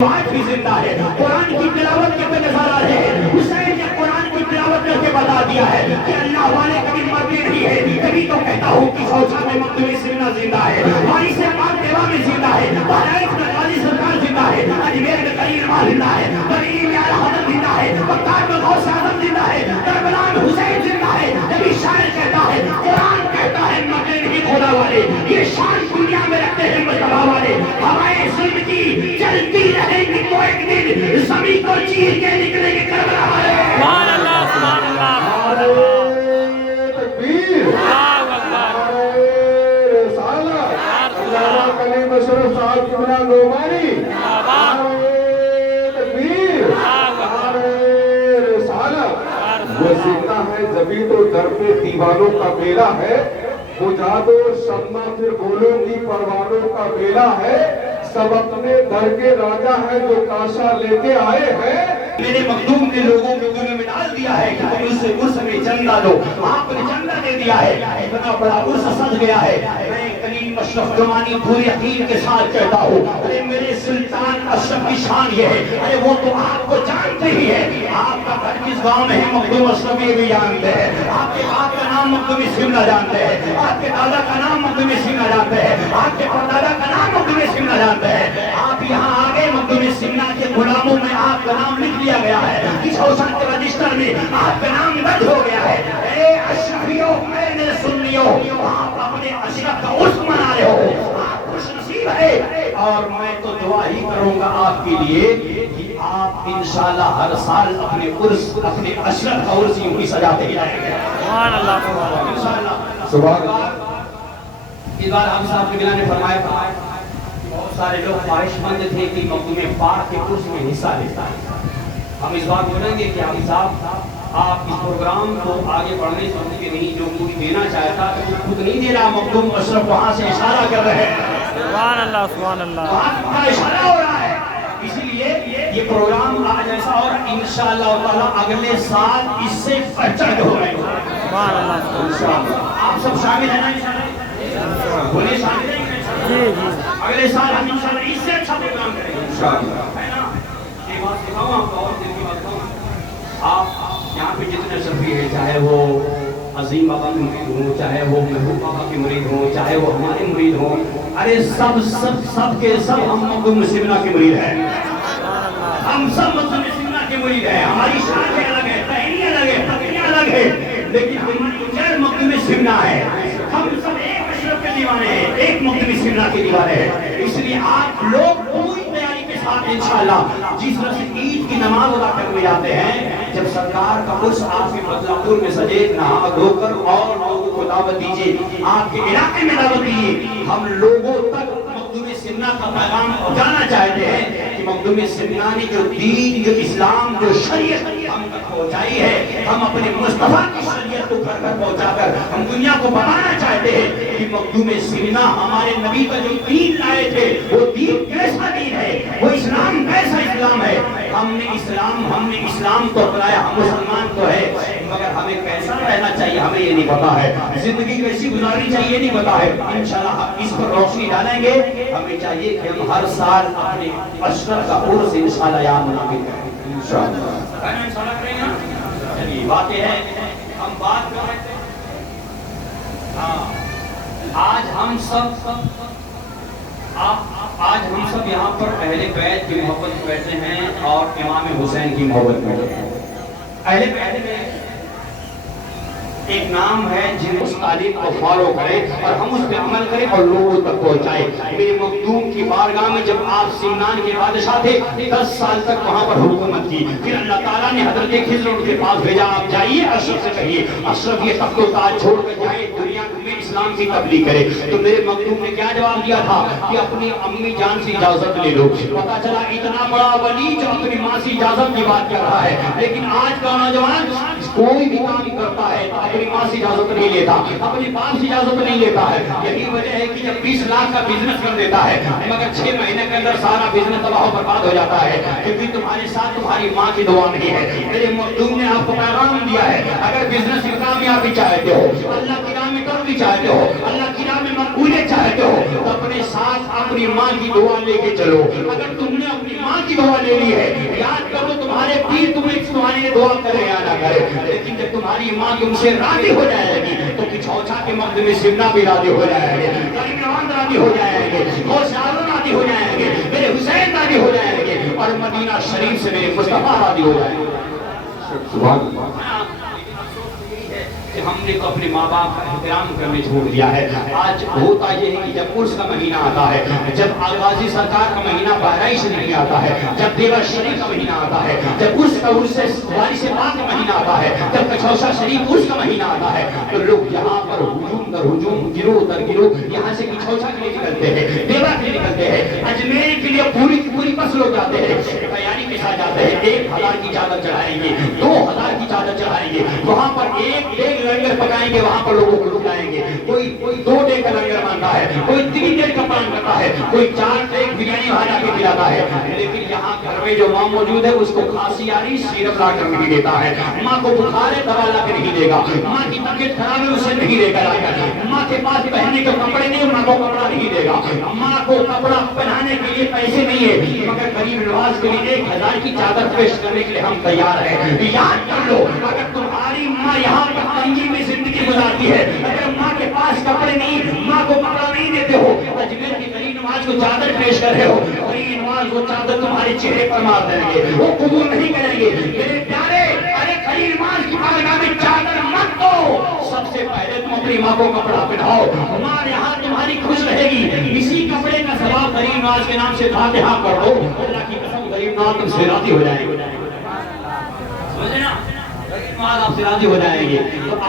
آج بھی زندہ ہے. قرآن کی تلاوت کے بے نظر آ رہے ہیں. حسین نے قرآن کی تلاوت کر کے بتا دیا ہے کہ اللہ والے کبھی مرتے نہیں ہے. کبھی تو کہتا ہوں کہ سوچا میں مقدومی سمنا زندہ ہے, واری سے پاک دیوا میں زندہ ہے, بہرائچ میں غازی سرکار زندہ ہے, اجمیر میں قریب ماں زندہ ہے, بریلی میں اعلیٰ حضرت زندہ ہے, بغداد میں غوث اعظم زندہ ہے, کربلا میں حسین زندہ ہے. نبی شاعر کہتا ہے, قرآن کہتا ہے مرتے نہیں خدا والے. یہ شان دنیا میں رکھتے ہیں مصطفیٰ والے. ہوائیں ظلم کی چلتی رہیں گی تو ایک دن زمین کو چیر کے نکلیں گے کربلا والے. سبحان اللہ سبحان اللہ. نعرہ تکبیر, اللہ اکبر. نعرہ رسالت, علامہ کلیم اشرف صاحب قبلہ نعمانی. نعرہ تکبیر, نعرہ رسالت. وہ زندہ ہے جبھی تو در پہ دیوانوں کا میلہ ہے. بجھا دو شمع پھر بولو کی پروانوں کا میلہ ہے. سب اپنے در کے راجہ ہیں جو کاشا لے کے آئے ہیں. میرے مخدوم نے لوگوں کے دلوں میں ڈال دیا ہے کہ تم اس سے عرص میں چندہ دو. آپ نے چندہ دے دیا ہے, اتنا بڑا عرص سج گیا ہے. میں کلیم اشرف نعمانی پورے یقین کے ساتھ کہتا ہوں, ارے میرے سلطان اشرف کی شان یہ ہے, ارے وہ تو آپ کو جانتے ہی ہے. آپ کا گھر کس گاؤں میں ہے مخدوم اشرف یہ بھی جانتے ہیں. آپ کے باپ کا نام مخدوم سمنا جانتے ہیں, آپ کے دادا کا نام مخدوم سمنا جانتے ہیں, آپ کے پردادا کا نام مخدوم سمنا جانتے ہیں. آپ یہاں آگے مخدوم سمنا کے غلاموں میں آپ کا نام لکھ لیا گیا ہے, کس حوصان کے رجسٹر میں آپ کا نام درج ہو گیا ہے. اے اشرفیوں, میرے سنیوں, آپ اپنے اشرف کا عرس منا رہے ہو, آپ خوش نصیب ہے. اور میں تو دعا ہی کروں گا آپ کے لیے کہ آپ انشاءاللہ ہر سال اپنے عرس, اپنے اشرف کا عرس یوں ہی سجاتے ہی رہیں گے. سبحان اللہ سبحان اللہ. انشاءاللہ. سبحان اللہ. اس بار ہم صاحب کے نے فرمایا تھا, بہت سارے لوگ خواہش مند تھے کہ مخدوم پاک کے عرس میں حصہ لیتا ہے. ہم اس بات بولیں گے کہ حافظ صاحب آپ اس پروگرام کو آگے بڑھنے سے نہیں, جو کوئی دینا چاہتا تو خود نہیں دے رہا. مخدوم اشرف وہاں سے اشارہ کر رہے ہیں, سبحان اللہ سبحان اللہ. وہاں اشارہ ہو رہا ہے. اسی لیے یہ پروگرام آج ایسا, اور انشاءاللہ تعالیٰ اگلے سال اس سے بڑھ چڑھ کے ہو رہے ہیں. سبحان اللہ. انشاءاللہ آپ سب شامل ہیں نا انشاءاللہ, بولیے شامل ہیں جی جی. اگلے سال ہم انشاءاللہ اس سے اچھا پروگرام کریں گے انشاءاللہ, ہے نا. یہ بات سکھاؤں آپ کو, اور دل کی بات کہوں, آپ یہاں پہ جتنے صرفی ہیں, چاہے وہ عظیم بابا کے مرید ہوں, چاہے وہ محبوب بابا کے مرید ہوں, چاہے وہ ہمارے مرید ہوں, ارے سب کے سب ہم مخدوم سمنا کے مرید ہیں. ہم سب مخدوم سمنا کے مرید ہیں. ہماری شان الگ ہے, پہنی الگ ہے, پگڑیاں الگ ہے, لیکن ہماری مخدوم سمنا ہے. ہم سب ایک اشرف کے دیوانے ہیں, ایک مخدوم سمنا کے دیوانے ہیں. اس لیے آپ لوگ پوری تیاری کے ساتھ انشاءاللہ جس طرح سے عید کی نماز ادا کرنے جاتے ہیں, جب سرکار کا عرس آپ کے بدلا پور میں سجے, نہا دھو کر اور لوگوں کو دعوت دیجیے, آپ کے علاقے میں دعوت دیجیے. ہم لوگوں تک مخدوم سمنا کا پیغام پہنچانا چاہتے ہیں کہ مخدوم سمنا نے جو دین, جو اسلام, جو شریعت ہم تک پہنچائی ہے, ہم اپنے مصطفیٰ کی شریعت کو گھر گھر پہنچا کر ہم دنیا کو بتانا چاہتے ہیں کہ مخدوم سمنا ہمارے نبی کا جو دین لائے تھے وہ دین کیسا دین ہے, وہ اسلام کیسا اسلام ہے. ہم نے اسلام تو اپنایا, ہم مسلمان تو ہے, مگر ہمیں کیسا رہنا چاہیے ہمیں یہ نہیں پتا ہے, زندگی کیسی گزارنی چاہیے یہ نہیں پتا ہے. انشاءاللہ ہم اس پر روشنی ڈالیں گے. ہمیں چاہیے کہ ہم ہر سال اپنے اشرف کا عرس انشاءاللہ یہاں منعقد کریں انشاءاللہ. چلیے بات یہ ہے, ہم بات کر رہے تھے, آج ہم سب یہاں پر اہل بیت کی محبت بیٹھے ہیں اور امام حسین کی محبت بیٹھے ہیں. اہل بیت میں ایک نام ہے جن اس تعلیم کو فالو کرے اور ہم اس پہ عمل کریں اور لوگوں تک پہنچائے. میرے مخدوم کی بارگاہ میں جب آپ سمنان کے بادشاہ تھے, 10 سال تک وہاں پر حکومت کی, پھر اللہ تعالیٰ نے حضرت خضر ان کے پاس بھیجا, آپ جائیے اشرف سے کہیے اشرف یہ تخت و تاج چھوڑ کر جائے, دنیا میں اسلام کی تبلیغ کرے. تو میرے مخدوم نے کیا جواب دیا تھا کہ اپنی امی جان سے اجازت لے لو. پتا چلا اتنا بڑا ولی جو اپنی ماں سے اجازت کی بات کر رہا ہے, لیکن آج کا نوجوان کوئی بھی کام کرتا ہے تو اپنی ماں سے اجازت نہیں لیتا, اپنی باپ سے اجازت نہیں لیتا ہے. یہی وجہ ہے کہ جب 20 لاکھ کا بزنس کر دیتا ہے مگر 6 مہینے کے اندر سارا بزنس تباہ و برباد ہو جاتا ہے, کیونکہ تمہارے ساتھ تمہاری ماں کی دعا نہیں ہے. میرے مخدوم نے آپ کو پیغام دیا ہے, اگر بزنس میں کامیابی چاہتے ہو, اللہ کی راہ میں ترقی چاہتے ہو, اللہ کی راہ میں مقبولیت چاہتے ہو, تو اپنے ساتھ اپنی ماں کی دعا لے کے چلو. اگر تم نے اپنی ماں کی دعا لے لی ہے. یاد کر لو تمہارے پیر تمہارے لیے دعا کرے یا نہ کرے, لیکن جب تمہاری ماں تم سے راضی ہو جائے گی تو کچھوچا کے مقدم میں سمنا بھی راضی ہو جائے گے, غریب نواز راضی ہو جائیں گے, غوث اعظم راضی ہو جائیں گے, میرے حسین راضی ہو جائیں گے, اور مدینہ شریف سے میرے مصطفیٰ راضی ہو جائیں گے. سبحان اللہ. کہ ہم نے تو اپنے ماں باپ کا احترام کرنے چھوڑ دیا ہے. آج ہوتا یہ ہے کہ جب عرس کا مہینہ آتا ہے, جب آغازی سرکار کا مہینہ بہرائش نہیں آتا ہے, جب دیور شریف کا مہینہ آتا ہے, جب عرس کا وارث پاک کا مہینہ آتا ہے, جب کچھوسا شریف عرس کا مہینہ آتا ہے, تو لوگ یہاں پر ہجوم در ہجوم, گروہ در گروہ یہاں سے کچھوسا کے لیے نکلتے ہیں, دیور کے لیے نکلتے ہیں, اجمیر کے لیے پوری بس لوگ جاتے ہیں, تیاری کے ساتھ جاتے ہیں. 1000 کی چادر چڑھائیں گے, 2000 کی چادر چڑھائیں گے, وہاں پر ایک لنگر پکائیں گے, وہاں پر لوگوں کو رکائیں گے. کوئی 2 ڈے کا لنگر مانتا ہے, کوئی 3 ڈے کا پلان کرتا ہے, کوئی 4 ڈے بریانی وہاں جا کے کھلاتا ہے. لیکن یہاں گھر میں جو ماں موجود ہے اس کو کھانسی آ رہی, سیرپ لا کر نہیں دیتا ہے. ماں کو بخار ہے, دوا لا کے نہیں دے گا. ماں کی طبیعت خراب ہے, اسے نہیں دے گا. ماں کے پاس پہننے کے کپڑے نہیں, ماں کو کپڑا نہیں دے گا. ماں کو کپڑا پہنانے کے لیے پیسے نہیں ہے, مگر غریب نواز کے لیے 1000 کی چادر پیش کرنے کے لیے ہم تیار ہیں. یاد کر لو, اگر تمہاری ماں یہاں پر تنگی میں زندگی گزارتی ہے, اگر ماں کے پاس کپڑے نہیں, ماں کو کپڑا نہیں دیتے ہو, اجمیر کی غریب نواز کو چادر پیش کر رہے ہو, غریب نواز وہ چادر تمہارے چہرے پر مار دیں گے, وہ قبول نہیں کریں گے. میرے پیارے, ارے غریب نواز کی بارگاہ میں چادر مت دو, سب سے پہلے تم اپنی ماں کو کپڑا پہناؤ. ماں یہاں تمہاری خوش رہے گی, اسی کپڑے کا ثواب غریب نواز کے نام سے فاتحہ کر دو, اللہ کی قسم غریب نواز تم سے راضی ہو جائے گا. سمجھے نا, غریب نواز آپ سے راضی ہو جائیں گے.